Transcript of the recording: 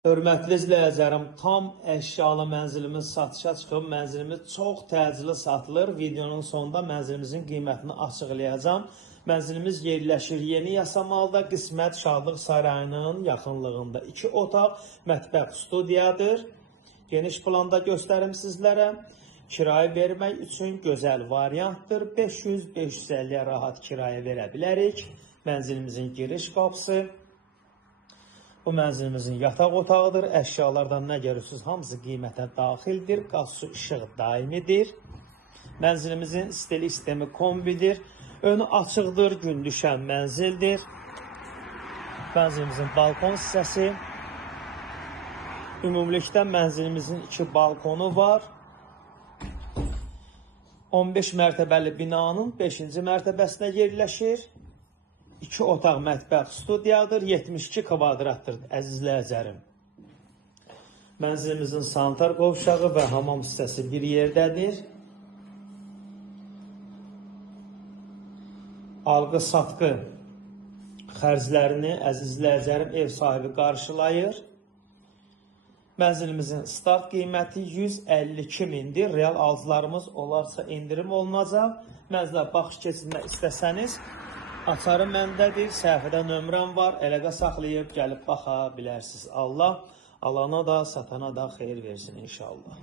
Hörmətli izləyicilərim, tam əşyalı mənzilimiz satışa çıxıb, mənzilimiz çox təcili satılır. Videonun sonunda mənzilimizin qiymətini açıqlayacağım. Mənzilimiz yerləşir Yeni Yasamalda, Qismət Şadlıq Sarayının yaxınlığında. 2 otaq, mətbəx, studiyadır. Geniş planda göstərim sizlərə. Kirayə vermək üçün gözəl variantdır. 500-550-yə rahat kirayə verə bilərik. Mənzilimizin giriş qapısı. Bu mənzilimizin yataq otağıdır. Əşyalardan nə görürsünüz? Hamısı qiymətə daxildir. Qaz, su, işıq daimidir. Mənzilimizin istilik sistemi kombidir. Önü açıqdır, gün düşən mənzildir. Mənzilimizin balkon hissəsi. Ümumilikdə mənzilimizin 2 balkonu var. 15 mərtəbəli binanın 5-ci mərtəbəsinə yerləşir. 2 otaq, mətbəx, studiyadır. 72 kvadratdır, əzizləyəcərim. Mənzilimizin sanitar qovşağı və hamam hissəsi bir yerdədir. Alqı-satqı xərclərini əzizləyəcərim ev sahibi qarşılayır. Mənzilimizin start qiyməti 152 mindir. Real alıcılarımız olarsa indirim olunacaq. Mənzilə baxış keçirmək istəsəniz, açarı məndədir, səhifədə nömrəm var, əlaqə saxlayıb gəlib baxa bilərsiniz. Allah alana da, satana da xeyir versin inşallah.